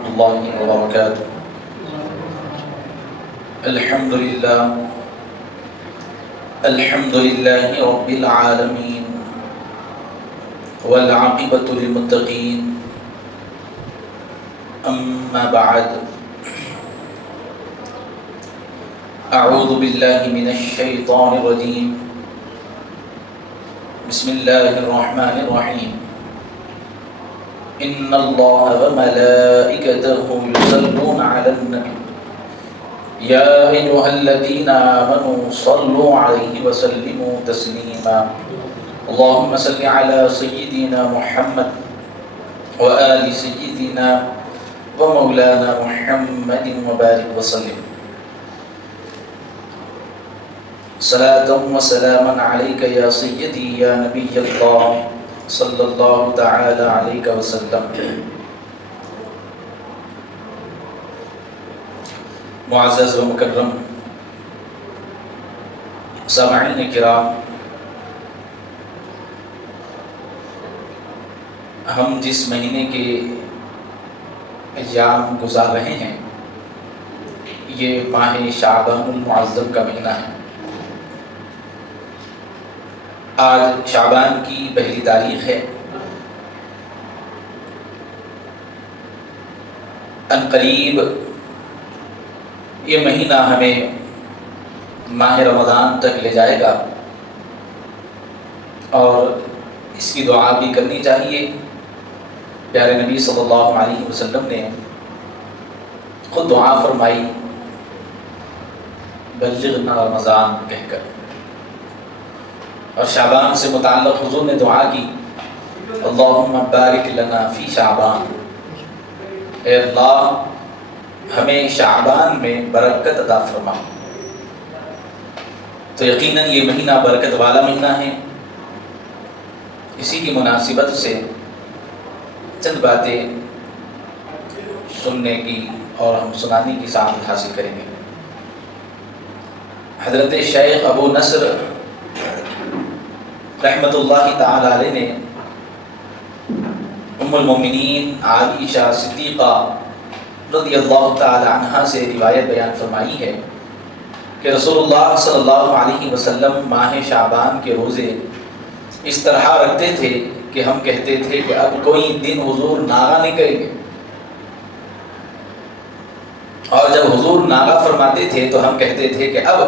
الله وبركاته. الحمد لله رب العالمين والعاقبة للمتقين. أما بعد، أعوذ بالله من الشيطان الرجيم. بسم الله الرحمن الرحيم. إن الله وملائكته يصلون على النبي يا أيها الذين آمنوا صلوا عليه وسلموا تسليما. اللهم صل على سيدنا محمد وآل سيدنا ومولانا محمد وبارك وسلم. صلاة وسلاما عليك يا سيدي يا نبي الله صلی اللہ تعالی علیہ وسلم. معزز و مکرم سامعین کرام، ہم جس مہینے کے ایام گزار رہے ہیں یہ ماہ شعبان المعظم کا مہینہ ہے. آج شعبان کی پہلی تاریخ ہے. عنقریب یہ مہینہ ہمیں ماہ رمضان تک لے جائے گا اور اس کی دعا بھی کرنی چاہیے. پیارے نبی صلی اللہ علیہ وسلم نے خود دعا فرمائی بلغنا رمضان کہہ کر، اور شعبان سے متعلق حضور نے دعا کی اللہم بارک لنا فی شعبان، اے اللہ ہمیں شعبان میں برکت عطا فرما. تو یقیناً یہ مہینہ برکت والا مہینہ ہے. اسی کی مناسبت سے چند باتیں سننے کی اور ہم سنانے کی سعادت حاصل کریں گے. حضرت شیخ ابو نصر رحمۃ اللہ تعالی علیہ نے ام المومنین عائشہ صدیقہ رضی اللہ تعالی عنہا سے روایت بیان فرمائی ہے کہ رسول اللہ صلی اللہ علیہ وسلم ماہ شعبان کے روزے اس طرح رکھتے تھے کہ ہم کہتے تھے کہ اب کوئی دن حضور ناغہ نہیں کریں گے، اور جب حضور ناغہ فرماتے تھے تو ہم کہتے تھے کہ اب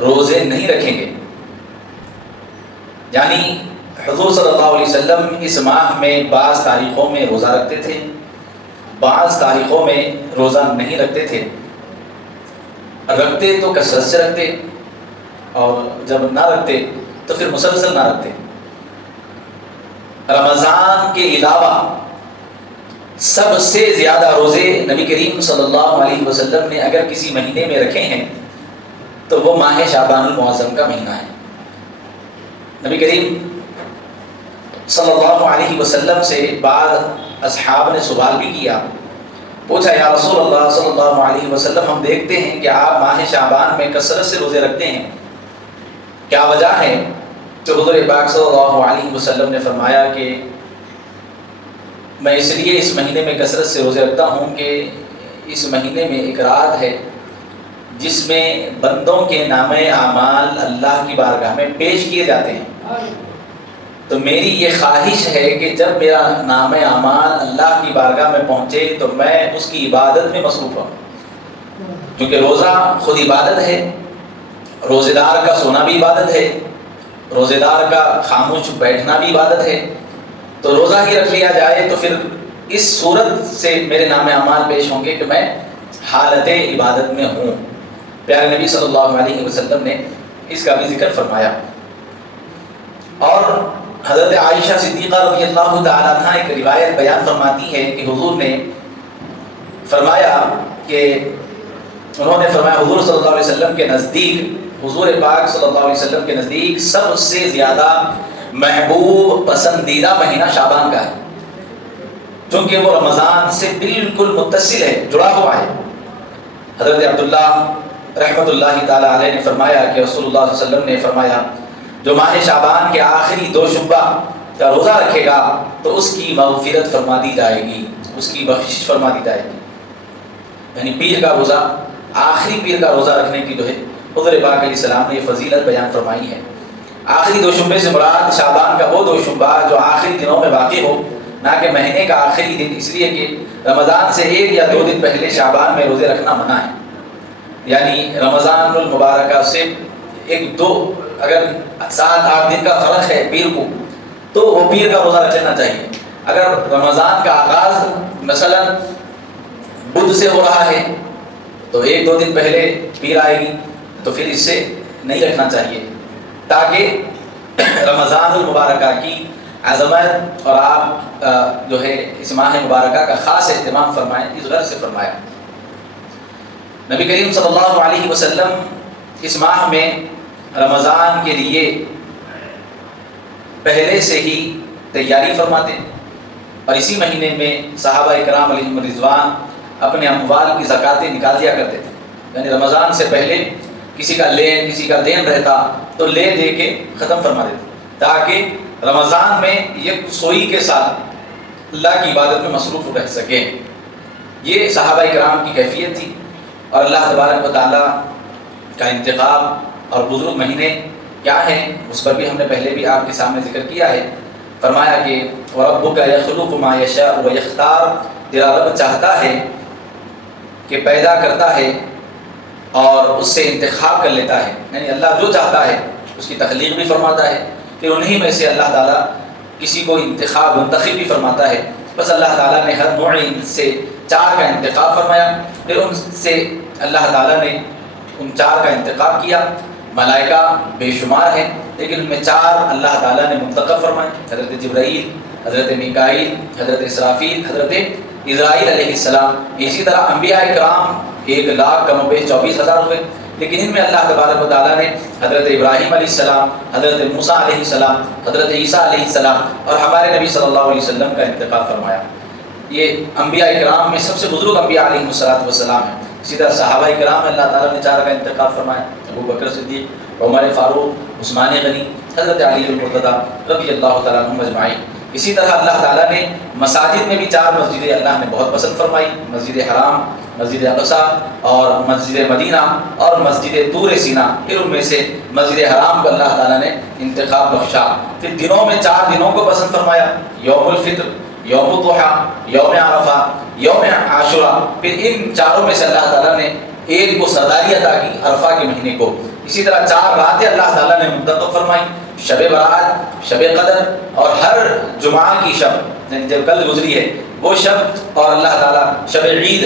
روزے نہیں رکھیں گے. یعنی حضور صلی اللہ علیہ وسلم اس ماہ میں بعض تاریخوں میں روزہ رکھتے تھے، بعض تاریخوں میں روزہ نہیں رکھتے تھے. رکھتے تو کثرت سے رکھتے، اور جب نہ رکھتے تو پھر مسلسل نہ رکھتے. رمضان کے علاوہ سب سے زیادہ روزے نبی کریم صلی اللہ علیہ وسلم نے اگر کسی مہینے میں رکھے ہیں تو وہ ماہ شعبان المعظم کا مہینہ ہے. نبی کریم صلی اللہ علیہ وسلم سے بعض اصحاب نے سوال بھی کیا، پوچھا یا رسول اللہ صلی اللہ علیہ وسلم ہم دیکھتے ہیں کہ آپ ماہ شعبان میں کثرت سے روزے رکھتے ہیں، کیا وجہ ہے؟ تو حضور پاک صلی اللہ علیہ وسلم نے فرمایا کہ میں اس لیے اس مہینے میں کثرت سے روزے رکھتا ہوں کہ اس مہینے میں ایک رات ہے جس میں بندوں کے نام اعمال اللہ کی بارگاہ میں پیش کیے جاتے ہیں. تو میری یہ خواہش ہے کہ جب میرا نام اعمال اللہ کی بارگاہ میں پہنچے تو میں اس کی عبادت میں مصروف ہوں، کیونکہ روزہ خود عبادت ہے. روزے دار کا سونا بھی عبادت ہے، روزے دار کا خاموش بیٹھنا بھی عبادت ہے. تو روزہ ہی رکھ لیا جائے تو پھر اس صورت سے میرے نام اعمال پیش ہوں گے کہ میں حالت عبادت میں ہوں. پیارے نبی صلی اللہ علیہ وسلم نے اس کا بھی ذکر فرمایا. اور حضرت عائشہ صدیقہ رضی اللہ تعالیٰ عنہ ایک روایت بیان فرماتی ہے کہ حضور نے فرمایا کہ انہوں نے فرمایا حضور صلی اللہ علیہ وسلم کے نزدیک، حضور پاک صلی اللہ علیہ وسلم کے نزدیک سب سے زیادہ محبوب پسندیدہ مہینہ شعبان کا ہے، چونکہ وہ رمضان سے بالکل متصل ہے، جڑا ہوا ہے. حضرت عبداللہ رحمۃ اللہ تعالیٰ علیہ نے فرمایا کہ رسول اللہ صلی اللہ علیہ وسلم نے فرمایا جو ماہ شعبان کے آخری 2 شبہ کا روزہ رکھے گا تو اس کی مغفرت فرما دی جائے گی اس کی بخشش فرما دی جائے گی۔ یعنی پیر کا روزہ، آخری پیر کا روزہ رکھنے کی جو ہے حضور پاک علیہ السلام نے یہ فضیلت بیان فرمائی ہے۔ آخری دوشنبے سے مراد شعبان کا وہ دوشنبہ جو آخری دنوں میں واقع ہو، نہ کہ مہینے کا آخری دن، اس لیے کہ رمضان سے 1 یا 2 دن پہلے شعبان میں روزے رکھنا منع ہے۔ یعنی رمضان المبارکہ سے 1-2 اگر 7-8 دن کا فرق ہے پیر کو، تو وہ پیر کا روزہ رکھ لینا چاہیے۔ اگر رمضان کا آغاز مثلا بدھ سے ہو رہا ہے تو 1-2 دن پہلے پیر آئے گی، تو پھر اس سے نہیں رکھنا چاہیے، تاکہ رمضان المبارکہ کی عظمت اور آپ جو ہے اس ماہ مبارکہ کا خاص اہتمام فرمائیں، اس غرض سے فرمایا۔ نبی کریم صلی اللہ علیہ وسلم اس ماہ میں رمضان کے لیے پہلے سے ہی تیاری فرماتے ہیں، اور اسی مہینے میں صحابہ اکرام علیہم رضوان اپنے اموال کی زکاتیں نکال دیا کرتے تھے۔ یعنی رمضان سے پہلے کسی کا دین رہتا تو لے دے کے ختم فرما دیتے، تاکہ رمضان میں یکسوئی کے ساتھ اللہ کی عبادت میں مصروف رہ سکیں۔ یہ صحابہ کرام کی کیفیت تھی، اور اللہ تبارک و تعالیٰ کا انتخاب اور بزرگ مہینے کیا ہیں اس پر بھی ہم نے پہلے بھی آپ کے سامنے ذکر کیا ہے۔ فرمایا کہ وَرَبُّكَ يَخْلُقُ مَا يَشَاءُ وَيَخْتَارُ، تیرا رب چاہتا ہے کہ پیدا کرتا ہے اور اس سے انتخاب کر لیتا ہے، یعنی اللہ جو چاہتا ہے اس کی تخلیق بھی فرماتا ہے، پھر انہی میں سے اللہ تعالیٰ کسی کو منتخب بھی فرماتا ہے۔ بس اللہ تعالیٰ نے ہر نوع سے 4 کا انتخاب فرمایا، پھر ان سے اللہ تعالیٰ نے ان 4 کا انتخاب کیا۔ ملائکہ بے شمار ہیں، لیکن ان میں 4 اللہ تعالیٰ نے منتخب فرمائے، حضرت جبرائیل، حضرت میکائیل، حضرت اسرافیل، حضرت اسرائیل علیہ السلام۔ اسی طرح انبیاء کرام 1 لاکھ کم و بیش 24,000 ہوئے، لیکن ان میں اللہ تبارک و تعالیٰ نے حضرت ابراہیم علیہ السلام، حضرت موسیٰ علیہ السلام، حضرت عیسیٰ علیہ السلام اور ہمارے نبی صلی اللہ علیہ وسلم کا انتخاب فرمایا۔ یہ انبیاء کرام میں سب سے بزرگ انبیاء علیہ السلام ہیں۔ اسی طرح صحابہ کرام میں اللہ تعالیٰ نے 4 کا انتخاب فرمایا، ابو بکر صدیق، عمر فاروق، عثمان غنی، حضرت علی المرتضیٰ رضی اللہ تعالیٰ عنہم اجمعین۔ اسی طرح اللہ تعالیٰ نے مساجد میں بھی 4 مسجدیں اللہ نے بہت پسند فرمائی، مسجد حرام، مسجد اقصیٰ اور مسجد مدینہ اور مسجد طور سینا۔ پھر ان میں سے مسجد حرام کو اللہ تعالیٰ نے انتخاب بخشا۔ پھر دنوں میں 4 دنوں کو پسند فرمایا، یوم الفطر، یوم الضحیٰ، یوم عرفہ، یوم عاشوراء۔ پھر ان 4 میں سے اللہ تعالیٰ نے ایک کو سرداری عطا کی، عرفہ کے مہینے کو۔ اسی طرح 4 راتیں اللہ تعالیٰ نے منتخب فرمائی، شب برات، شب قدر اور ہر جمعہ کی شب، یعنی جب کل گزری ہے وہ شب، اور اللہ تعالیٰ شب عید۔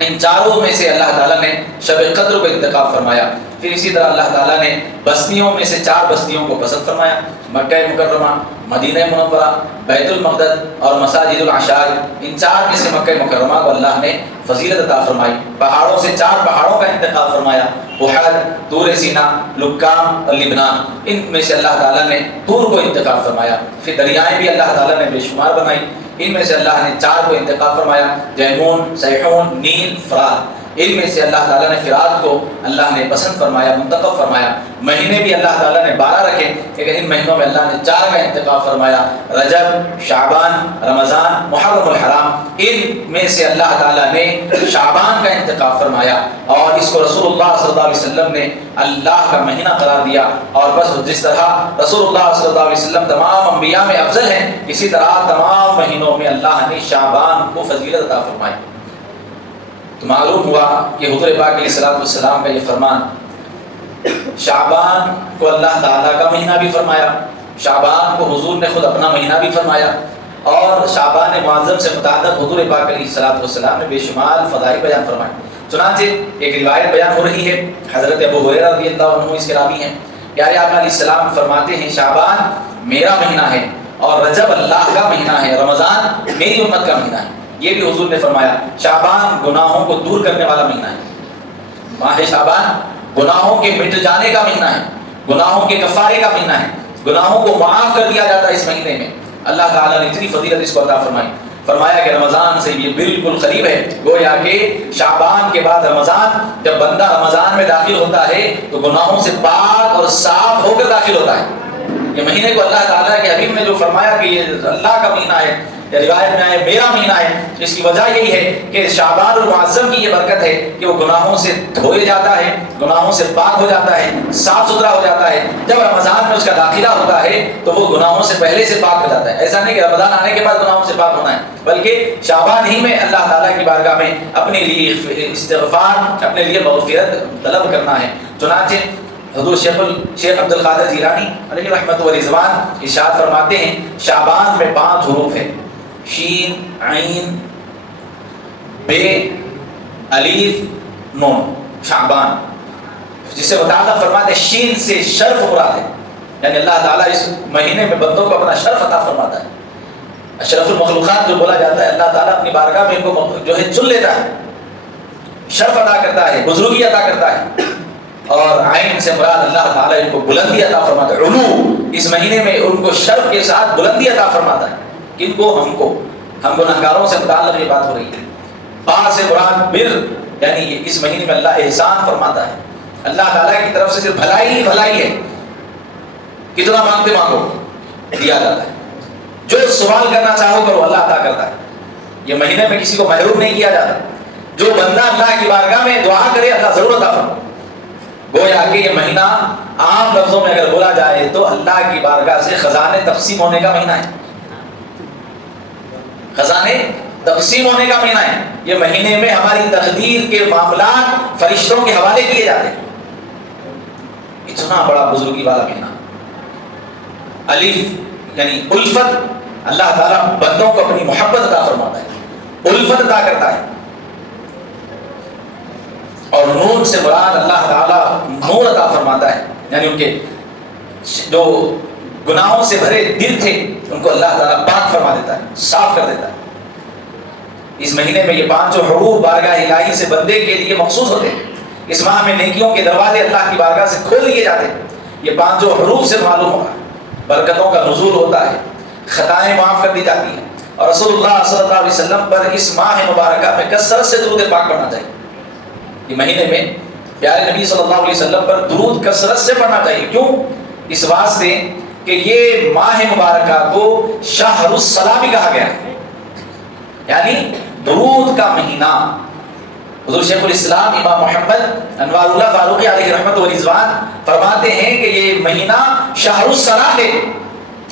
ان 4 میں سے اللہ تعالیٰ نے شب قدر کو انتخاب فرمایا۔ پھر اسی طرح اللہ تعالیٰ نے بستیوں میں سے 4 بستیوں کو پسند فرمایا، مکہ مکرمہ، مدینہ منورہ، بیت المقدس اور مساجد العشائر۔ ان 4 میں سے مکہ مکرمہ کو اللہ نے فضیلت عطا فرمائی۔ پہاڑوں سے 4 پہاڑوں کا انتخاب فرمایا، احد، طور سینا، لکام اور لبنان۔ ان میں سے اللہ تعالیٰ نے طور کو انتخاب فرمایا۔ پھر دریائیں بھی اللہ تعالیٰ نے بے شمار بنائی، ان میں سے اللہ نے 4 کو انتخاب فرمایا، جیحون، سیحون، نیل، فرات۔ ان میں سے اللہ تعالیٰ نے فرات کو اللہ نے پسند فرمایا، منتخب فرمایا۔ مہینے بھی اللہ تعالیٰ نے 12 رکھے، لیکن ان مہینوں میں اللہ نے 4 کا انتخاب فرمایا، رجب، شعبان، رمضان، محرم الحرام۔ ان میں سے اللہ تعالیٰ نے شعبان کا انتخاب فرمایا، اور اس کو رسول اللہ صلی اللہ علیہ وسلم نے اللہ کا مہینہ قرار دیا۔ اور بس جس طرح رسول اللہ صلی اللہ علیہ وسلم تمام انبیاء میں افضل ہیں، اسی طرح تمام مہینوں میں اللہ نے شعبان کو فضیلت عطا فرمائی۔ تو معلوم ہوا کہ حضور پاک علیہ السلام کا یہ فرمان، شعبان کو اللہ تعالیٰ کا مہینہ بھی فرمایا، شعبان کو حضور نے خود اپنا مہینہ بھی فرمایا، اور شعبان معظم سے متعلق حضور پاک علیہ السلام نے بے شمار فضائل بیان فرمائے۔ چنانچہ ایک روایت بیان ہو رہی ہے، حضرت ابو ہریرہ رضی اللہ عنہ اس کے راوی ہیں، پیارے آقا علیہ السلام فرماتے ہیں شعبان میرا مہینہ ہے، اور رجب اللہ کا مہینہ ہے، رمضان میری امت کا مہینہ ہے۔ یہ بھی حضور نے فرمایا۔ شعبان گناہوں کو دور کرنے والا مہینہ ہے، ماہ شعبان گناہوں کے مٹ جانے کا مہینہ ہے، گناہوں کے کفارے کا مہینہ ہے، گناہوں کو معاف کر دیا جاتا ہے اس مہینے میں۔ اللہ تعالیٰ نے اتنی فضیلت اس کو عطا فرمائی، فرمایا کہ رمضان سے یہ بالکل قریب ہے، گویا کہ شعبان کے بعد رمضان، جب بندہ رمضان میں داخل ہوتا ہے تو گناہوں سے پاک اور صاف ہو کر داخل ہوتا ہے۔ یہ مہینے کو اللہ تعالیٰ کے حبیب نے جو فرمایا کہ یہ اللہ کا مہینہ ہے، یا روایت میں آئے میرا مہینہ ہے. اس کی وجہ یہی ہے کہ شعبان المعظم کی یہ برکت ہے کہ وہ گناہوں سے دھوئے جاتا ہے, گناہوں سے پاک ہو جاتا ہے, صاف ستھرا ہو جاتا ہے. جب رمضان میں اس کا داخلہ ہوتا ہے تو وہ گناہوں سے پہلے سے پاک ہو جاتا ہے. ایسا نہیں کہ رمضان آنے کے بعد گناہوں سے پاک ہونا ہے, بلکہ شعبان ہی میں اللہ تعالیٰ کی بارگاہ میں اپنے لیے استغفار, اپنے لیے مغفرت طلب کرنا ہے. چنانچہ حضور شیخ عبد القادر جیلانی علیہ رحمت و رضوان ارشاد فرماتے ہیں شعبان میں 5 حروف ہیں, شین, عین, بے, الف, نون. شعبان جس سے متعلق فرماتے ہیں شین سے شرف مراد ہے, یعنی اللہ تعالیٰ اس مہینے میں بندوں کو اپنا شرف عطا فرماتا ہے. اشرف المخلوقات جو بولا جاتا ہے, اللہ تعالیٰ اپنی بارگاہ میں ان کو جو ہے چن لیتا ہے, شرف عطا کرتا ہے, بزرگی عطا کرتا ہے. اور عین سے مراد اللہ تعالیٰ ان کو بلندی عطا فرماتا ہے. علو اس مہینے میں ان کو شرف کے ساتھ بلندی عطا فرماتا ہے. کن کو؟ ہم گناہگاروں سے متعلق یہ بات ہو رہی ہے. با سے مراد بر, یعنی اس مہینے میں اللہ احسان فرماتا ہے. اللہ تعالیٰ کی طرف سے صرف بھلائی ہی بھلائی ہے. کتنا مانگتے مانگو دیا جاتا ہے, جو سوال کرنا چاہو کرو اللہ عطا کرتا ہے. یہ مہینے میں کسی کو محروم نہیں کیا جاتا. جو بندہ اللہ کی بارگاہ میں دعا کرے اللہ ضرور عطا فرمائے. گویا کہ یہ مہینہ عام لفظوں میں اگر بولا جائے تو اللہ کی بارگاہ سے خزانے تقسیم ہونے کا مہینہ ہے. خزانے تقسیم ہونے کا مہینہ ہے. یہ مہینے میں ہماری تقدیر کے معاملات فرشتوں کے حوالے کیے جاتے ہیں. اتنا بڑا بزرگی والا مہینہ. الف یعنی الفت, اللہ تعالیٰ بندوں کو اپنی محبت عطا فرماتا ہے, الفت عطا کرتا ہے. اور نور سے مراد اللہ تعالیٰ نور عطا فرماتا ہے, یعنی ان کے جو گناہوں سے بھرے دل تھے ان کو اللہ تعالیٰ پاک فرما دیتا ہے, صاف کر دیتا ہے. اس مہینے میں یہ 5 حروف بارگاہ الہی سے بندے کے لیے مخصوص ہوتے ہیں. اس ماہ میں نیکیوں کے دروازے اللہ کی بارگاہ سے کھول دیے جاتے ہیں. یہ 5 حروف سے معلوم ہوگا برکتوں کا نزول ہوتا ہے, خطائیں معاف کر دی جاتی ہیں. اور رسول اللہ صلی اللہ علیہ وسلم پر اس ماہ مبارکہ میں کثرت سے درود پاک پڑھنا چاہیے. یہ مہینے میں پیارے نبی صلی اللہ علیہ وسلم پر درود کثرت سے پڑھنا چاہیے. کیوں؟ اس واسطے کہ یہ ماہ مبارکہ کو شہر الصلاۃ بھی کہا گیا ہے, یعنی درود کا مہینہ. حضور شیخ الاسلام امام محمد انوار اللہ فاروقی علیہ رحمت و رضوان فرماتے ہیں کہ یہ مہینہ شہر الصلاۃ ہے.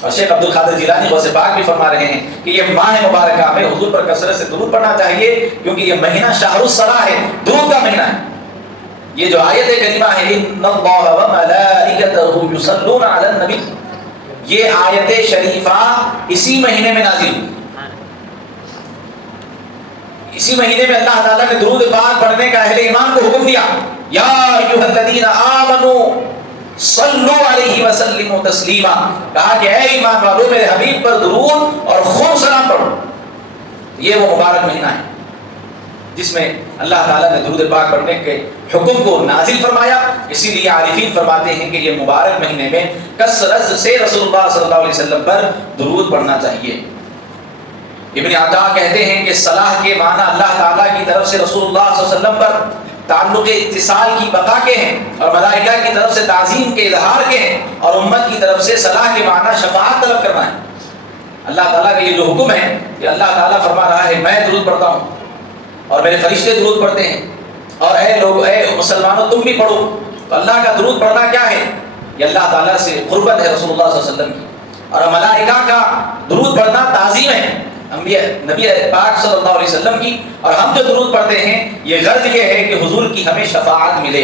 اور شیخ عبد القادر جیلانی غوث پاک بھی فرما رہے ہیں کہ یہ ماہ مبارکہ میں حضور پر کثرت سے درود پڑھنا چاہیے, کیونکہ یہ مہینہ شہر الصلاۃ ہے, درود کا مہینہ ہے. یہ جو آیت کریمہ ہے ان اللہ و ملائکتہ یصلون علی النبی, یہ آیت شریفہ اسی مہینے میں نازل ہوئی. اسی مہینے میں اللہ تعالیٰ نے درود پاک پڑھنے کا اہل ایمان کو حکم دیا. یا ایھا الذین آمنوا صلو علیہ وسلموا تسلیما, کہا کہ اے ایمان والو میرے حبیب پر درود اور خوب سلام پڑھو. یہ وہ مبارک مہینہ ہے جس میں اللہ تعالیٰ نے درود پاک پڑھنے کے حکم کو نازل فرمایا. اسی لیے عارفین فرماتے ہیں کہ یہ مبارک مہینے میں کثرت سے رسول اللہ صلی اللہ علیہ وسلم پر درود پڑھنا چاہیے. ابن عطا کہتے ہیں کہ صلاح کے معنی اللہ تعالیٰ کی طرف سے رسول اللہ صلی اللہ علیہ وسلم پر تعلق اتصال کی بقا کے ہیں, اور ملائکہ کی طرف سے تعظیم کے اظہار کے ہیں, اور امت کی طرف سے صلاح کے معنی شفاعت طلب کرنا ہے. اللہ تعالیٰ کے یہ جو حکم ہے کہ اللہ تعالیٰ فرما رہا ہے میں درود پڑھتا ہوں اور میرے فرشتے درود پڑھتے ہیں, اور اے لوگ, اے مسلمانوں تم بھی پڑھو. تو اللہ کا درود پڑھنا کیا ہے؟ یہ اللہ تعالیٰ سے قربت ہے رسول اللہ صلی اللہ علیہ وسلم کی, اور ملائکہ کا درود پڑھنا تعظیم ہے انبیاء نبی پاک صلی اللہ علیہ وسلم کی. اور ہم جو درود پڑھتے ہیں یہ غرض یہ ہے کہ حضور کی ہمیں شفاعت ملے,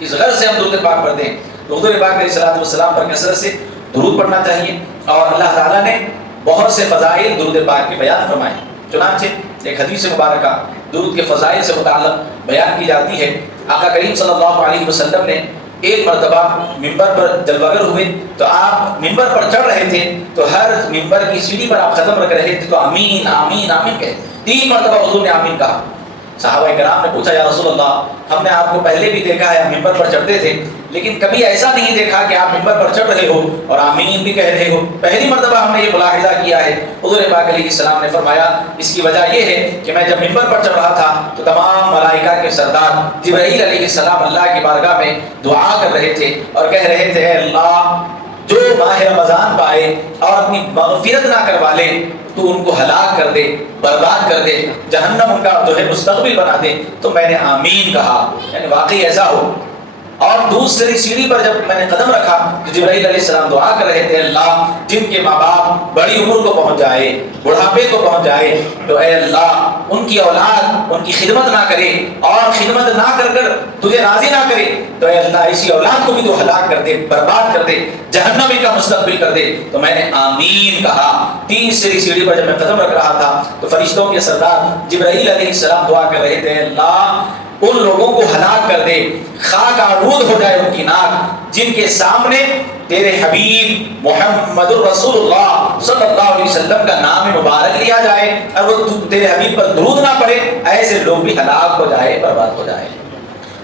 اس غرض سے ہم درود پاک پڑھتے ہیں. تو حضور پاک علیہ الصلوۃ والسلام پر کثرت سے درود پڑھنا چاہیے. اور اللہ تعالیٰ نے بہت سے فضائل درود پاک کے بیان فرمائے. چنانچہ ایک حدیث مبارکہ درود کے فضائل سے متعلق بیان کی جاتی ہے. آقا کریم صلی اللہ علیہ وسلم نے ایک مرتبہ ممبر پر جلوگر ہوئے تو آپ ممبر پر چڑھ رہے تھے, تو ہر ممبر کی سیڑھی پر آپ قدم رکھ رہے تھے تو آمین آمین آمین کہے. 3 مرتبہ حضور نے آمین کہا. صحابہ کرام نے پوچھا یا رسول اللہ ہم نے آپ کو پہلے بھی دیکھا ہے ممبر پر چڑھتے تھے, لیکن کبھی ایسا نہیں دیکھا کہ آپ ممبر پر چڑھ رہے ہو اور آمین بھی کہہ رہے ہو, پہلی مرتبہ ہم نے یہ ملاحظہ کیا ہے. حضور پاک علیہ السلام نے فرمایا اس کی وجہ یہ ہے کہ میں جب ممبر پر چڑھ رہا تھا تو تمام ملائکہ کے سردار جبرائیل علیہ السلام اللہ کی بارگاہ میں دعا کر رہے تھے اور کہہ رہے تھے اے اللہ جو ماہ رمضان پائے اور اپنی مغفرت نہ کروا لے تو ان کو ہلاک کر دے، برباد کر دے، جہنم ان کا جو ہے مستقبل بنا دے، تو میں نے آمین کہا، یعنی واقعی ایسا ہو۔ اور دوسری سیڑھی پر جب میں نے قدم رکھا تو جبرائیل علیہ السلام دعا کر رہے تھے، اللہ جن کے ماں باپ بڑی عمر کو پہنچ جائے، بڑھاپے کو پہنچ جائے، تو اے اللہ ان کی اولاد ان کی خدمت نہ کرے اور خدمت نہ کر کر تجھے راضی نہ کرے، تو اے اللہ اسی اولاد کو بھی تو ہلاک کر دے، برباد کر دے، جہنم کا مستقبل کر دے۔ تو میں نے آمین کہا۔ تیسری سیڑھی پر جب میں قدم رکھ رہا تھا تو فرشتوں کے سردار جبرائیل علیہ السلام دعا کر رہے تھے، اللہ ان لوگوں کو ہلاک کر دے، خاک آلود ہو جائے ان کی ناک، جن کے سامنے تیرے حبیب محمد الرسول اللہ صلی اللہ علیہ وسلم کا نام مبارک لیا جائے اور وہ تیرے حبیب پر درود نہ پڑے، ایسے لوگ بھی ہلاک ہو جائے، برباد ہو جائے۔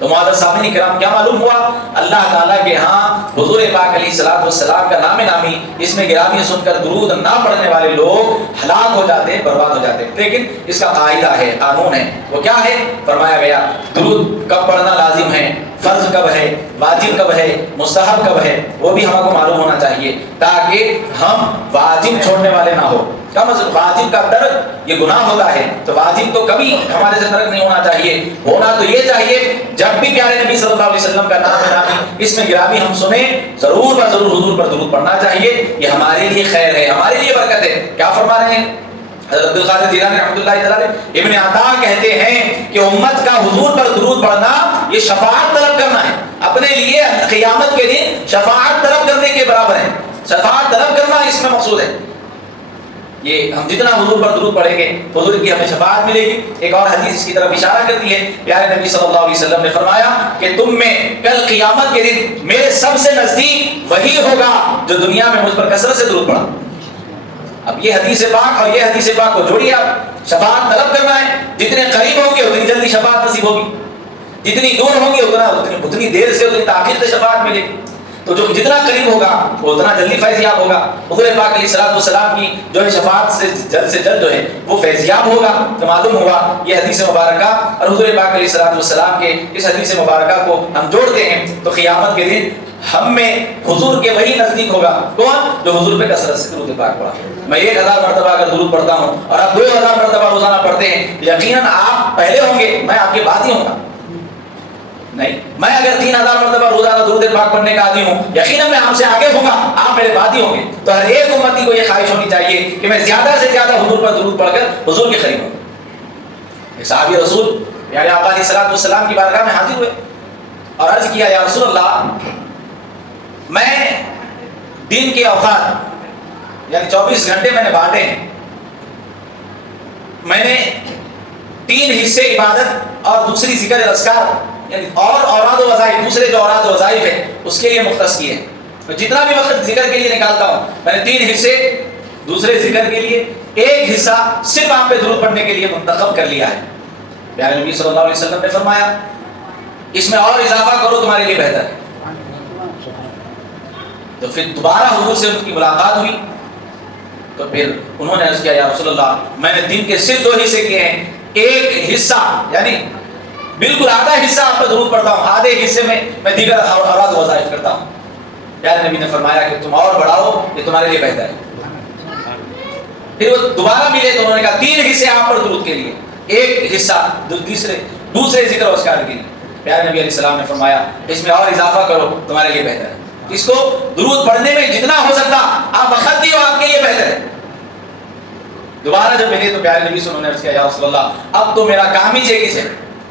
تو معزز سامعین کرام، کیا معلوم ہوا؟ اللہ تعالیٰ کے ہاں حضور پاک علیہ الصلوۃ والسلام کا نام نامی اس میں گرامی سن کر درود نہ پڑھنے والے لوگ ہلاک ہو جاتے، برباد ہو جاتے۔ لیکن اس کا قاعدہ ہے، قانون ہے، وہ کیا ہے؟ فرمایا گیا درود کب پڑھنا لازم ہے، فرض کب ہے، واجب کب ہے، مستحب کب ہے، وہ بھی ہم کو معلوم ہونا چاہیے تاکہ ہم واجب چھوڑنے والے نہ ہو۔ کیا مطلب؟ واجب کا ترک یہ گناہ ہوتا ہے، تو واجب تو کبھی ہمارے سے ترک نہیں ہونا چاہیے۔ ہونا تو یہ چاہیے جب بھی پیارے نبی صلی اللہ علیہ وسلم کا نام نامی اس میں گرامی ہم سنیں، ضرور و ضرور حضور پر درود پڑھنا چاہیے، یہ ہمارے لیے خیر ہے، ہمارے لیے برکت ہے۔ کیا فرما رہے ہیں حضرت عبد القادر جیلانی رحمۃ اللہ تعالی علیہ؟ ابن عطا کہتے ہیں کہ امت کا حضور پر درود پڑھنا یہ شفاعت طلب کرنا ہے، اپنے لیے قیامت کے دن شفاعت طلب کرنے کے برابر ہے۔ شفاعت طلب کرنا اس میں مقصود ہے، یہ ہم جتنا حضور پر درود پڑھیں گے حضور کی ہمیں شفاعت ملے گی۔ ایک اور حدیث اس کی طرف اشارہ کرتی ہے، پیارے نبی صلی اللہ علیہ وسلم نے فرمایا کہ تم میں کل قیامت کے دن میرے سب سے نزدیک وہی ہوگا جو دنیا میں مجھ پر کثرت سے درود پڑھا۔ اب یہ حدیث پاک اور یہ حدیث پاک کو جوڑیے آپ، شفاعت طلب کرنا ہے، جتنے قریب ہوں گے اتنی جلدی شفاعت نصیب ہوگی، جتنی دور ہوں گے اتنی دیر سے اتنی تاخیر سے شفاعت ملے گی۔ تو جو جتنا قریب ہوگا وہ اتنا جلدی فیضیاب ہوگا۔ حضور پاک علیہ الصلوۃ والسلام کی جو ہے شفاعت سے جلد جو ہے وہ فیضیاب ہوگا۔ تو معلوم ہوا یہ حدیث مبارکہ اور حضور پاک علیہ الصلوۃ والسلام کے اس حدیث مبارکہ کو ہم جوڑتے ہیں تو قیامت کے دن ہم میں حضور کے وہی نزدیک ہوگا، کون؟ جو حضور پہ کثرت سے درود پاک پڑھا۔ میں 1000 مرتبہ اگر درود پڑھتا ہوں اور آپ 2000 مرتبہ روزانہ پڑھتے ہیں، یقیناً آپ پہلے ہوں گے، میں آپ کے بعد ہی ہوں گا۔ نہیں، میں اگر 3000 مرتبہ روزانہ درود پاک پڑھنے کا عادی ہوں، یقیناً میں آپ سے آگے ہوں گا، آپ میرے بعد ہی ہوں گے۔ تو ہر ایک امتی کو یہ خواہش ہونی چاہیے کہ میں زیادہ سے زیادہ حضور پر درود پڑھ کر حضور کے قریب ہوں۔ ایک صحابی رسول پیارے آقا علیہ الصلوۃ والسلام کی بارگاہ میں حاضر ہوئے اور عرض کیا، یا رسول اللہ، میں دن کے اوقات یعنی 24 گھنٹے میں نے بانٹے ہیں، میں نے 3 حصے عبادت اور دوسری ذکر اذکار یعنی اور اوراد و وظائف، دوسرے جو اوراد و وظائف ہے اس کے لیے مختص کیے ہیں۔ تو جتنا بھی وقت ذکر کے لیے نکالتا ہوں میں نے 3 حصے دوسرے ذکر کے لیے، 1 حصہ صرف آپ پہ درود پڑھنے کے لیے منتخب کر لیا ہے۔ پیارے نبی صلی اللہ علیہ وسلم نے فرمایا اس میں اور اضافہ کرو تمہارے لیے بہتر ہے۔ تو پھر دوبارہ حضور سے ان کی ملاقات ہوئی تو پھر انہوں نے عرض کیا، یا رسول اللہ، میں نے دن کے صرف 2 حصے کیے ہیں، 1 حصہ یعنی بالکل آدھا حصہ آپ پر درود پڑھتا ہوں، آدھے حصے میں دیگر اوراد و وظائف کرتا ہوں۔ پیارے نبی نے فرمایا کہ تم اور بڑھاؤ، یہ تمہارے لیے بہتر ہے۔ پھر وہ دوبارہ ملے تو انہوں نے کہا 3 حصے آپ پر درود کے لیے، 1 حصہ دوسرے ذکر و اذکار کے لیے۔ پیارے نبی علیہ السلام نے فرمایا اس میں اور اضافہ کرو تمہارے لیے بہتر ہے۔ اس کو درود پڑھنے میں جتنا ہو سکتا آپ وقت دیو، آپ کے لیے بہتر ہے۔ دوبارہ جب ملے تو پیارے نبی سے انہوں نے عرض کیا، یا رسول اللہ، اب تو میرا کام ہی چیز ہے،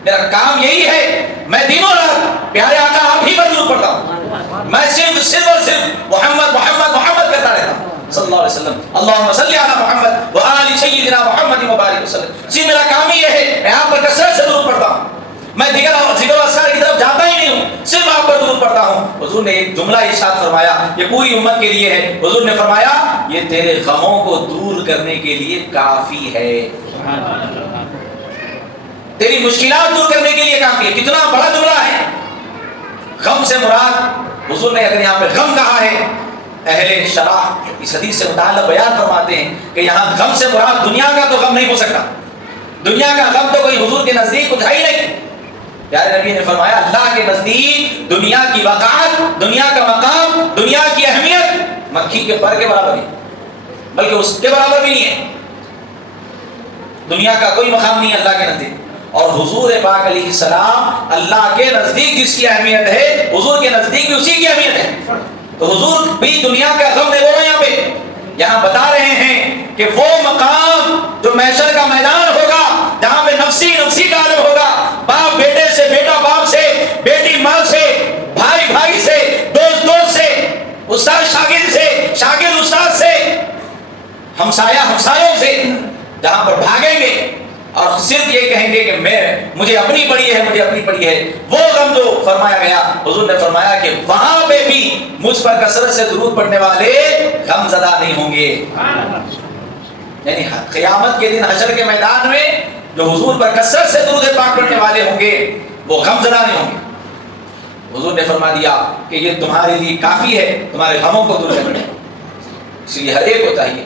میرا کام یہی ہے، میں دنوں رات پیارے آقا آپ ہی پر درود پڑھتا ہوں، میں صرف اور صرف محمد محمد محمد کرتا رہتا ہوں صلی اللہ علیہ وسلم، اللہم صلی علی محمد وآل سیدنا محمد مبارک وسلم۔ جی میرا کام ہی یہ ہے، میں آپ پر کثرت سے درود پڑھتا ہوں، میں ذکر و اذکار کی طرف جاتا ہی نہیں ہوں، صرف آپ پر درود پڑھتا ہوں۔ حضور نے ایک جملہ ارشاد فرمایا، یہ پوری امت کے لیے ہے۔ حضور نے فرمایا یہ تیرے غموں کو دور کرنے کے لیے کافی ہے، تیری مشکلات دور کرنے کے لیے کافی ہے۔ کتنا بڑا جملہ ہے۔ غم سے مراد، حضور نے اگر یہاں پہ غم کہا ہے، اہل شرح اس حدیث سے متعلق بیان فرماتے ہیں کہ یہاں غم سے مراد دنیا کا تو غم نہیں ہو سکتا، دنیا کا غم تو کوئی حضور کے نزدیک کچھ ہے ہی نہیں۔ پیارے نبی نے فرمایا اللہ کے نزدیک دنیا کی وقار، دنیا کا مقام، دنیا کی اہمیت مکھی کے پر کے برابر نہیں، بلکہ اس کے برابر بھی نہیں ہے۔ دنیا کا کوئی مقام نہیں اللہ کے نزدیک. اور حضور پاک علیہ السلام اللہ کے نزدیک جس کی اہمیت ہے حضور کے نزدیک بھی اسی کی اہمیت ہے. تو حضور بھی دنیا کا غم دے رہے ہیں یہاں بتا رہے ہیں کہ وہ مقام جو محشر کا میدان ہوگا جہاں پہ نفسی نفسی کا عالم ہوگا، باپ بیٹے سے، بیٹا باپ سے، بیٹی ماں سے، بھائی بھائی سے، دوست دوست سے، استاد شاگرد سے، شاگرد استاد سے، ہمسایہ ہمسایوں سے، جہاں پر بھاگیں گے اور صرف یہ کہیں گے کہ مجھے اپنی پڑی ہے، مجھے اپنی پڑی ہے. وہ غم جو فرمایا گیا حضور نے فرمایا کہ وہاں پہ بھی مجھ پر کثرت سے درود پڑھنے والے غم زدہ نہیں ہوں گے. یعنی قیامت کے دن حشر کے میدان میں جو حضور پر کثرت سے درود پاک پڑھنے والے ہوں گے وہ غم زدہ نہیں ہوں گے. حضور نے فرما دیا کہ یہ تمہارے لیے کافی ہے تمہارے غموں کو دور کرنے. اس لیے ہر ایک کو چاہیے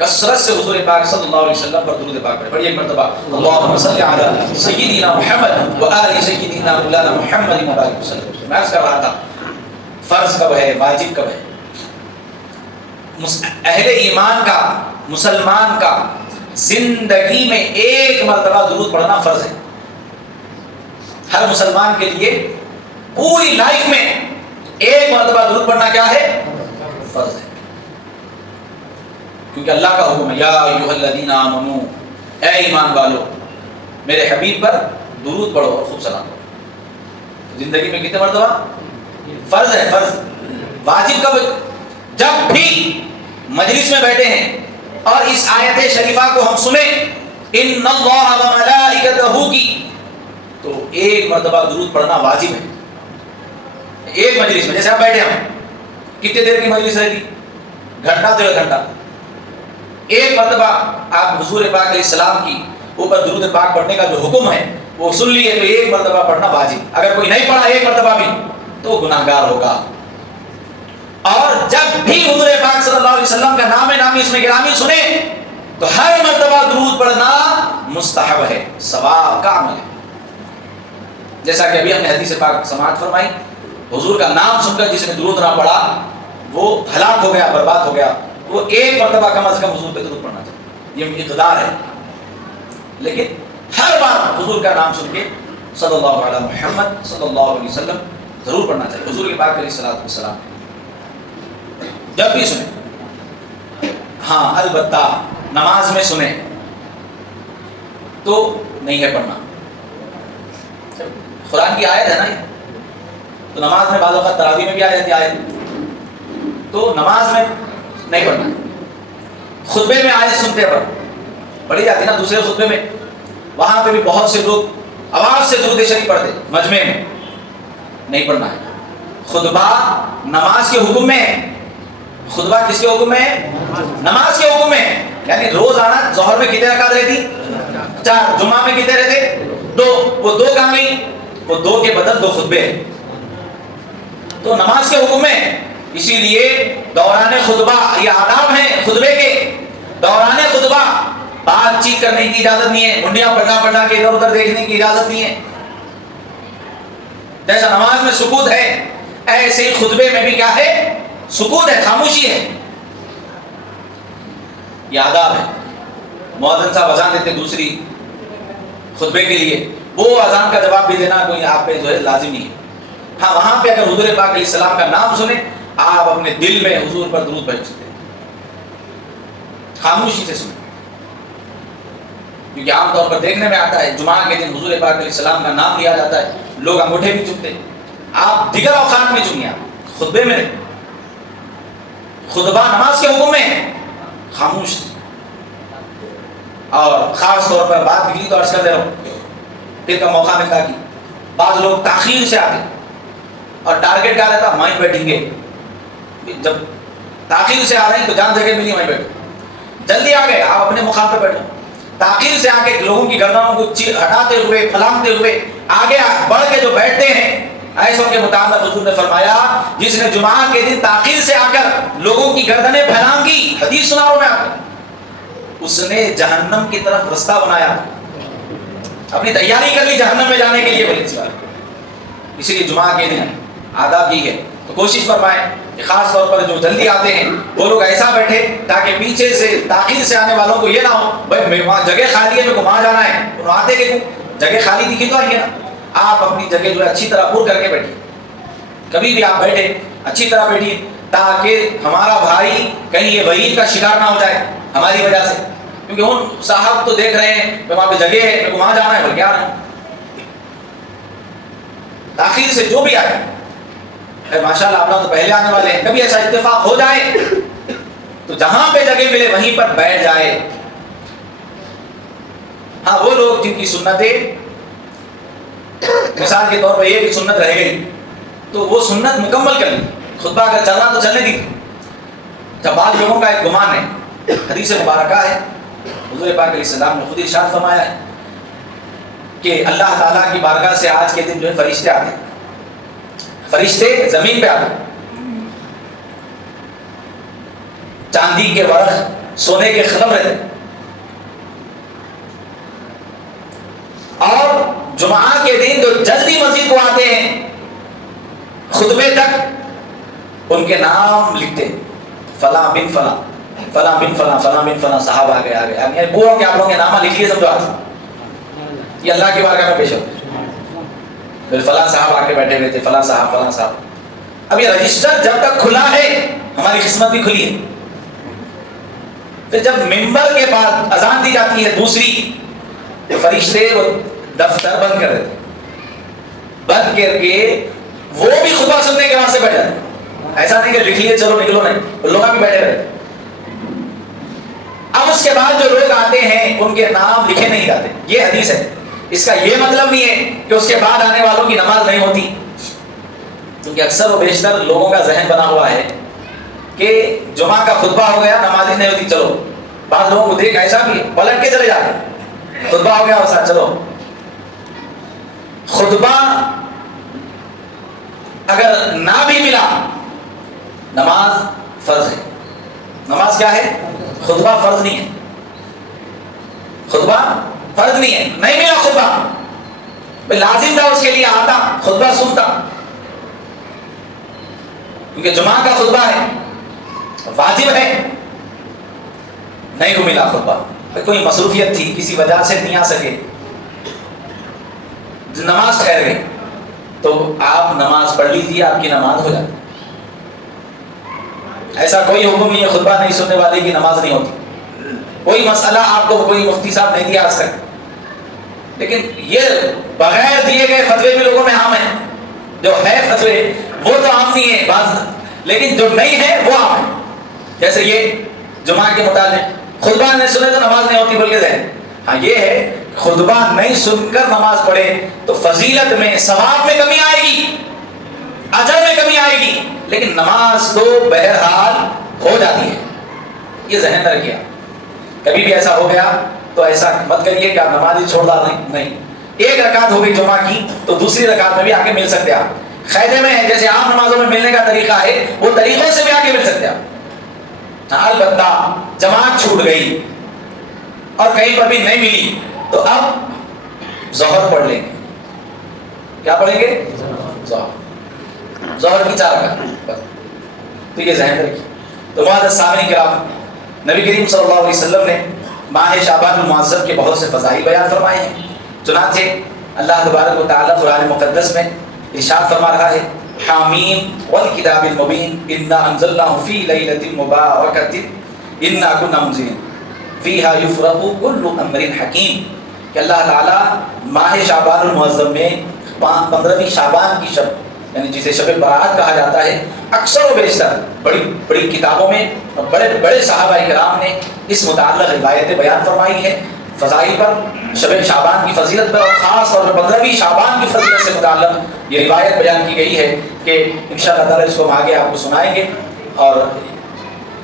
کثرت سے حضور پاک صلی اللہ علیہ وسلم پر درود پاک پڑھیں. پڑھیے ایک مرتبہ اللہم صلی علی سیدنا محمد و آل سیدنا مولانا محمد مبارک وسلم. میں اس کا رہا تھا فرض کب ہے واجب کب ہے. اہل ایمان کا مسلمان کا زندگی میں ایک مرتبہ درود پڑھنا فرض ہے. ہر مسلمان کے لیے پوری لائف میں ایک مرتبہ درود پڑھنا کیا ہے؟ فرض ہے. کیونکہ اللہ کا حکم ہے یا ایھا الذین آمنو، اے ایمان والو میرے حبیب پر درود پڑھو اور خوب سلام پڑھو. زندگی میں کتنے مرتبہ؟ فرض ہے. فرض. واجب کب؟ جب بھی مجلس میں بیٹھے ہیں اور اس آیت شریفہ کو ہم سنیں ان اللہ و ملائکتہ کی، تو ایک مرتبہ درود پڑھنا واجب ہے. ایک مجلس میں جیسے آپ بیٹھے ہیں، کتنے دیر کی مجلس رہتی؟ گھنٹہ 1.5 گھنٹہ. ایک مرتبہ آپ حضور پاک علیہ السلام کی اوپر درود پاک پڑھنے کا جو حکم ہے وہ سن لیے تو ایک مرتبہ پڑھنا واجب. اگر کوئی نہیں پڑھا ایک مرتبہ بھی تو وہ گناہگار ہوگا. اور جب بھی حضور پاک صلی اللہ علیہ وسلم کا نام نامی اس میں گرامی سنے تو ہر مرتبہ درود پڑھنا مستحب ہے، ثواب کا عمل ہے. جیسا کہ ابھی ہم نے حدیث پاک سماعت فرمائی، حضور کا نام سن کر جس نے درود نہ پڑھا وہ ہلاک ہو گیا، برباد ہو گیا. وہ ایک مرتبہ کم از کم حضور پہ درود پڑھنا چاہیے. یہ اقتدار ہے. لیکن ہر بار حضور کا نام سن کے صلی اللہ علیہ محمد صلی اللہ علیہ وسلم ضرور پڑھنا چاہیے. حضور کے پاک علیہ السلام جب بھی سنیں، ہاں البتہ نماز میں سنیں تو نہیں ہے پڑھنا. قرآن کی آیت ہے نا، تو نماز میں بعض اوقات تراویح میں بھی آ جاتی آیت، تو نماز میں نہیں پڑھنا. خطبے میں آیت سنتے پر پڑھی جاتی نا دوسرے خطبے میں، وہاں پہ بھی بہت سے لوگ آواز سے درود شریف پڑھتے، مجمع میں نہیں پڑھنا ہے. خطبہ نماز کے حکم میں ہے. خطبہ کس کے حکم میں ہے؟ نماز کے حکم میں ہے. یعنی روزانہ ظہر میں کتنے رکعت رہتی؟ 4. جمعہ میں کتنے رہتے؟ 2. وہ 2 کہاں گئی؟ وہ 2 کے بدل 2 خطبے ہیں. تو نماز کے حکم میں ہے. اسی لیے دوران خطبہ یہ آداب ہیں خطبے کے. دوران خطبہ بات چیت کرنے کی اجازت نہیں ہے، منڈیاں پڑھا کے ادھر ادھر دیکھنے کی اجازت نہیں ہے. جیسا نماز میں سکوت ہے ایسے ہی خطبے میں بھی کیا ہے؟ سکوت ہے، خاموشی ہے. یہ آداب ہے. مؤذن صاحب اذان دیتے دوسری خطبے کے لیے، وہ اذان کا جواب بھی دینا کوئی آپ پہ جو ہے لازم نہیں ہے. ہاں وہاں پہ اگر حضور پاک علیہ السلام کا نام سنیں آپ اپنے دل میں حضور پر درود پڑھ سکتے ہیں، خاموشی سے سنیں. کیونکہ عام طور پر دیکھنے میں آتا ہے جمعہ کے دن حضور پاک علیہ السلام کا نام لیا جاتا ہے، لوگ انگوٹھے بھی چومتے ہیں. آپ دیگر اوقات میں چومیے، آپ خطبے میں نہیں. خطبہ نماز کے حکم میں ہے، خاموش. اور خاص طور پر بات نکلی تو عرض کر دے رہا ہوں، پھر کا موقع ملتا کہ بعض لوگ تاخیر سے آتے اور ٹارگیٹ کیا رہتا؟ وہیں بیٹھیں گے. جب تاخیر سے آ رہے ہیں تو جہاں جگہ ملی وہیں بیٹھو. جلدی آ گئے آپ اپنے مقام پہ بیٹھو. تاخیر سے آ کے لوگوں کی گردنوں کو ہٹاتے ہوئے پھلانگتے ہوئے آگے بڑھ کے جو بیٹھتے ہیں ایسوں کے متعلق حضور نے فرمایا جس نے جمعہ کے دن تاخیر سے آ کر لوگوں کی گردنیں پھیلانگی، حدیث سنا ہوں میں آپ کو، اس نے جہنم کی طرف رستہ بنایا، اپنی تیاری کر لی جہنم میں جانے کے لیے. بولے اس لیے جمعہ کے دن آداب یہی ہے. تو کوشش فرمائیں خاص طور پر جو جلدی آتے ہیں وہ لوگ ایسا بیٹھے تاکہ پیچھے سے تاخیر سے آنے والوں کو یہ نہ ہو بھائی وہاں جگہ خالی ہے میرے کو وہاں جانا ہے، انہوں آتے کہ جگہ خالی دکھی تو آئیے نا. آپ اپنی جگہ جو ہے اچھی طرح پر کر کے بیٹھیے. کبھی بھی آپ بیٹھے اچھی طرح بیٹھیے تاکہ ہمارا بھائی کہیں یہ وعید کا شکار نہ ہو جائے ہماری وجہ سے، کیونکہ ان صاحب تو دیکھ رہے ہیں کہ وہاں پہ جگہ ہے میرے کو وہاں جانا ہے، بھائی کیا نہیں. تاخیر سے جو بھی آئے ماشاء اللہ آپ تو پہلے آنے والے ہیں، کبھی ایسا اتفاق ہو جائے تو جہاں پہ جگہ ملے وہیں پر بیٹھ جائے. ہاں وہ لوگ جن کی سنتیں مثال کے طور پر یہ کہ سنت رہ گئی تو وہ سنت مکمل کر لی، خطبہ اگر چلنا تو چلنے دی. جب بعض لوگوں کا ایک گمان ہے، حدیث مبارکہ ہے حضور پاک علیہ السلام نے خود ارشاد فرمایا ہے کہ اللہ تعالیٰ کی بارگاہ سے آج کے دن جو ہے فرشتے آتے ہیں، فرشتے زمین پہ آتے ہیں، چاندی کے ورق سونے کے خلم رہتے ہیں، اور جمعہ کے دن جو جلدی مسجد کو آتے ہیں خطبے تک ان کے نام لکھتے ہیں، فلاں بن فلاں، فلاں بن فلاں، فلاں بن فلاں صاحب آ گئے وہ کہ آپ لوگوں کے نامہ لکھ لیے سب جو آتے یہ اللہ کی بارگاہ میں پیش ہوتے ہیں. فلاں صاحب آ کے بیٹھے ہوئے تھے، فلاں صاحب فلاں صاحب. اب یہ رجسٹر جب تک کھلا ہے ہماری قسمت بھی کھلی ہے. پھر جب ممبر کے بعد اذان دی جاتی ہے دوسری تو فرشتے وہ دفتر بند کر دیتے، بند کر کے وہ بھی خطبہ سننے کے واسطے بیٹھ جاتے. ایسا نہیں کہ لکھ لیے چلو نکلو، نہیں، لوگ بھی بیٹھے رہتے. اب اس کے بعد جو لوگ آتے ہیں ان کے نام لکھے نہیں جاتے. یہ حدیث ہے، اس کا یہ مطلب نہیں ہے کہ اس کے بعد آنے والوں کی نماز نہیں ہوتی، کیونکہ اکثر و بیشتر لوگوں کا ذہن بنا ہوا ہے کہ جمعہ کا خطبہ ہو گیا نماز ہی نہیں ہوتی. چلو بعض لوگوں کو دیکھ ایسا بھی پلٹ کے چلے جاتے، خطبہ ہو گیا ویسا چلو. خطبہ اگر نہ بھی ملا نماز فرض ہے. نماز کیا ہے؟ خطبہ فرض نہیں ہے. خطبہ فرض نہیں ہے. نہیں ملا خطبہ لازم تھا اس کے لیے آتا خطبہ سنتا، کیونکہ جمعہ کا خطبہ ہے واجب ہے. نہیں کو ملا خطبہ، کوئی مصروفیت تھی کسی وجہ سے نہیں آ سکے، نماز ٹھہر گئی تو آپ نماز پڑھ لیجیے، آپ کی نماز ہو جاتی. ایسا کوئی حکم نہیں ہے خطبہ نہیں سننے والے کی نماز نہیں ہوتی. کوئی مسئلہ آپ کو کوئی مفتی صاحب نہیں دیا آج تک، لیکن یہ بغیر دیے گئے فتوے بھی لوگوں میں عام ہیں. جو ہے فتوے وہ تو عام نہیں ہے بعض، لیکن جو نہیں ہے وہ عام ہے. جیسے یہ جمعہ کے متعلق خطبہ نہیں سنے تو نماز نہیں ہوتی بلکہ ذہن. ہاں یہ ہے خطبہ نہیں سن کر نماز پڑھے تو فضیلت میں ثواب میں کمی آئے گی، اجر میں کمی آئے گی، لیکن نماز تو بہرحال ہو جاتی ہے. یہ ذہن میں رکھیے. کبھی بھی ایسا ہو گیا تو ایسا مت کریے کہ آپ نماز ہی چھوڑ دیں. نہیں، ایک رکعت ہو گئی جمعہ کی تو دوسری رکعت میں بھی آ کے مل سکتے آپ. قاعدے میں ہے جیسے عام نمازوں میں ملنے کا طریقہ ہے وہ طریقوں سے بھی آ کے مل سکتے آپ. البتہ جماعت چھوٹ گئی اور کہیں پر بھی نہیں ملی تو اب ظہر پڑھ لیں گے. کیا پڑھیں گے؟ ظہر کی 4 رکعت. تو یہ ذہن رکھیے. تو معزز سامعین کرام، نبی کریم صلی اللہ علیہ وسلم نے ماہ شعبان المعظم کے بہت سے فضائل بیان فرمائے ہیں. چنانچہ اللہ تبارک و تعالیٰ قرآن مقدس میں ارشاد فرما رہا ہے حامیم والکتاب المبین انا انزلناہ فی لیلۃ مبارکۃ انا کنا منذرین فیہا یفرق کل امر حکیم. کہ اللہ تعالیٰ ماہ شعبان المعظم میں 15ویں شعبان کی شب، یعنی جسے شب برات کہا جاتا ہے، اکثر و بیشتر بڑی بڑی کتابوں میں بڑے بڑے صحابہ کرام نے اس متعلق روایتیں بیان فرمائی ہیں فضائل پر، شب شعبان کی فضیلت پر، اور خاص طور پر 15ویں شعبان کی فضیلت سے متعلق یہ روایت بیان کی گئی ہے کہ انشاءاللہ تعالیٰ اس کو ہم آگے آپ کو سنائیں گے اور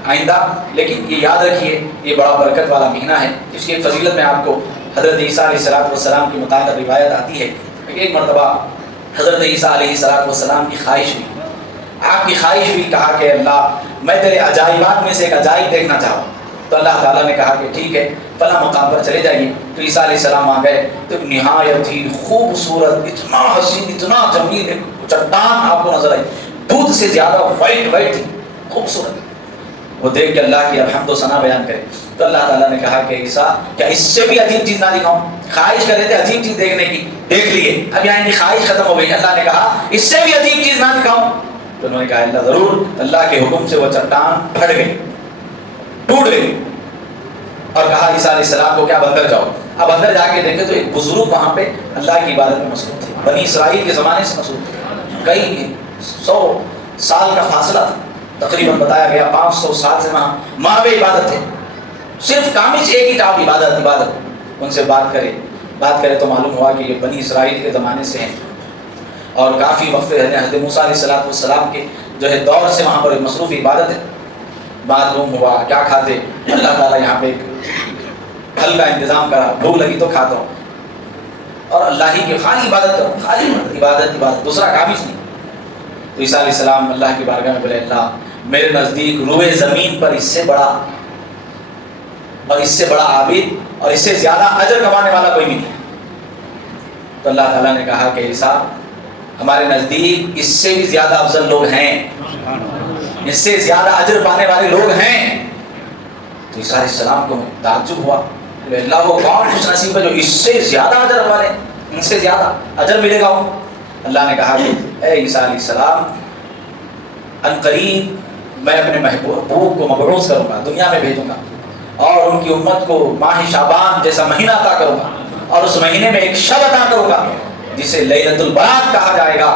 آئندہ. لیکن یہ یاد رکھیے یہ بڑا برکت والا مہینہ ہے. اس کی فضیلت میں آپ کو حضرت عیسیٰ علیہ السلام کے متعلق روایت آتی ہے. ایک مرتبہ حضرت عیسیٰ علیہ السلام کی خواہش ہوئی، آپ کی خواہش ہوئی، کہا کہ اللہ میں تیرے عجائبات میں سے ایک عجائب دیکھنا چاہوں. تو اللہ تعالیٰ نے کہا کہ ٹھیک ہے فلاں مقام پر چلے جائیے. تو عیسیٰ علیہ السلام آ گئے تو نہایت ہی خوبصورت، اتنا حسین، اتنا جمیل ایک چٹان آپ کو نظر آئی، دودھ سے زیادہ وائٹ تھی، خوبصورت. وہ دیکھ کے اللہ کی اب حمد و ثنا بیان کرے تو اللہ تعالیٰ نے کہا کہ عیسیٰ کیا اس سے بھی عجیب چیز نہ دکھاؤں؟ خواہش کر رہے تھے عجیب چیز دیکھنے کی، دیکھ لیے، اب یہاں ان کی خواہش ختم ہو گئی. اللہ نے کہا اس سے بھی عجیب چیز نہ دکھاؤں؟ تو انہوں نے کہا اللہ ضرور. اللہ کے حکم سے وہ چٹان پھٹ گئی، ٹوٹ گئی، اور کہا عیسیٰ علیہ السلام کو کہ اب اندر جاؤ. اب اندر جا کے دیکھے تو ایک بزرگ وہاں پہ اللہ کی عبادت میں مصروف تھے، بنی اسرائیل کے زمانے سے مصروف تھے، کئی 100 سال کا فاصلہ تھا، تقریباً بتایا گیا 500 سال سے وہاں ماہو عبادت تھے، صرف کام ہی ایک ہی کام عبادت. ان سے بات کرے تو معلوم ہوا کہ یہ بنی اسرائیل کے زمانے سے ہیں اور کافی وقت حضرت موسیٰ علیہ السلام کے جو ہے دور سے وہاں پر مصروف عبادت ہے. معلوم ہوا کیا کھاتے، اللہ تعالیٰ یہاں پہ پھل کا انتظام کرا، بھوک لگی تو کھاتا ہوں، اور اللہ ہی کے خالی عبادت کروں، خالی عبادت، دوسرا کام ہی نہیں. تو عیسیٰ علیہ السلام اللہ کی بارگاہ میں بولے اللہ میرے نزدیک روئے زمین پر اس سے بڑا اور اس سے بڑا عابد اور اس سے زیادہ اجر کمانے والا کوئی نہیں. تو اللہ تعالیٰ نے کہا کہ عیسیٰ ہمارے نزدیک اس سے بھی زیادہ افضل لوگ ہیں، اس سے زیادہ اجر پانے والے لوگ ہیں. تو عیسیٰ علیہ السلام کو تعجب ہوا، اللہ وہ کون خوش نصیب ہے جو اس سے زیادہ اجر والے، ان سے زیادہ اجر ملے گا. اللہ نے کہا کہ اے عیسیٰ علیہ السلام ان قریب میں اپنے محبوب کو مبعوث کروں گا، دنیا میں بھیجوں گا، اور ان کی امت کو ماہ شعبان جیسا مہینہ عطا کروں گا، اور اس مہینے میں ایک شب عطا کروں گا جسے لیلۃ البرات کہا جائے گا.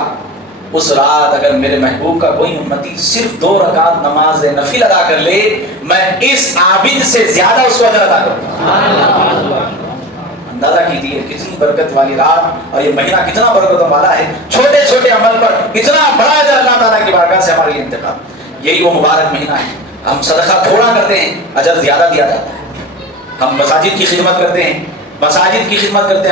اس رات اگر میرے محبوب کا کوئی امتی صرف 2 رکعت نماز نفل ادا کر لے، میں اس عابد سے زیادہ اس کو اجر عطا کروں گا. اندازہ کیجیے کتنی برکت والی رات، اور یہ مہینہ کتنا برکتوں والا ہے. چھوٹے چھوٹے عمل پر اتنا بڑا اجر اللہ تعالیٰ کی بارگاہ سے ہمارے لیے انتخاب. یہی وہ مبارک مہینہ ہے. ہم صدقہ تھوڑا کرتے ہیں، اجر زیادہ دیا جاتا ہے. ہم مساجد کی خدمت کرتے ہیں،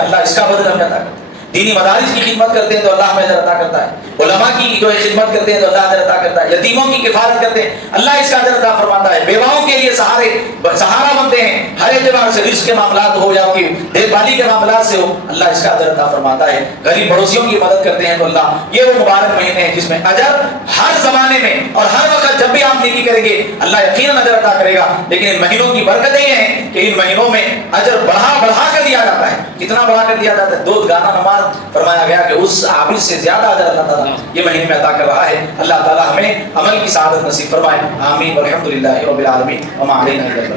اللہ اس کا بدلہ ہمیں عطا کرتا ہے. دینی مدارس کی خدمت کرتے ہیں تو اللہ ہمیں اجر عطا کرتا ہے. علماء کی جو ہے خدمت کرتے ہیں تو اللہ اجر عطا کرتا ہے. یتیموں کی کفالت کرتے ہیں، اللہ اس کا اجر عطا فرماتا ہے. بیواؤں کے لیے سہارا بنتے ہیں، ہر اعتبار سے رزق کے معاملات ہو یا ان کی دیکھ بھالی کے معاملات سے ہو، اللہ اس کا اجر عطا فرماتا ہے. غریب پڑوسیوں کی مدد کرتے ہیں تو اللہ، یہ وہ مبارک مہینے ہیں جس میں اجر ہر زمانے میں اور ہر وقت جب بھی آپ نیکی کریں گے اللہ یقیناً اجر عطا کرے گا. لیکن ان مہینوں کی برکتیں یہ ہیں کہ ان مہینوں میں اجر بڑھا کر دیا جاتا ہے. کتنا بڑھا کر دیا جاتا ہے؟ 2 گانا نماز فرمایا گیا کہ اس عابد سے زیادہ اجر اللہ تعالیٰ یہ مہینے میں عطا کر رہا ہے. اللہ تعالیٰ ہمیں عمل کی سعادت نصیب فرمائے. آمین والحمد للہ رب العالمین وما علینا الا البلاغ.